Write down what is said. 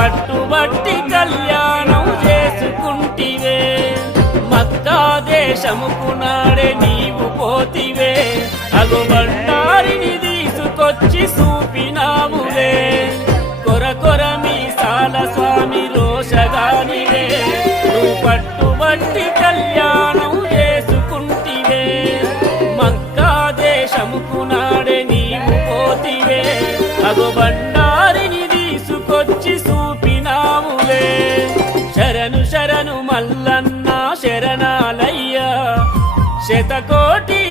పట్టుబట్టి కళ్యాణం చేసుకుంటివే మక్కా దేశముకు నాడే నీవు పోతివే అగు బండారిని తీసుకొచ్చి చూపినావులే కొర కొర మీసాల స్వామి రోషగానివే నువ్వు పట్టుబట్టి కళ్యాణం చేసుకుంటివే మక్కా దేశముకు నాడే నీవు పోతివే అగు బండారిని తీసుకొచ్చి చూపినావులే శరణు శరణు మల్లన్న శరణాలయ్యా శతకోటి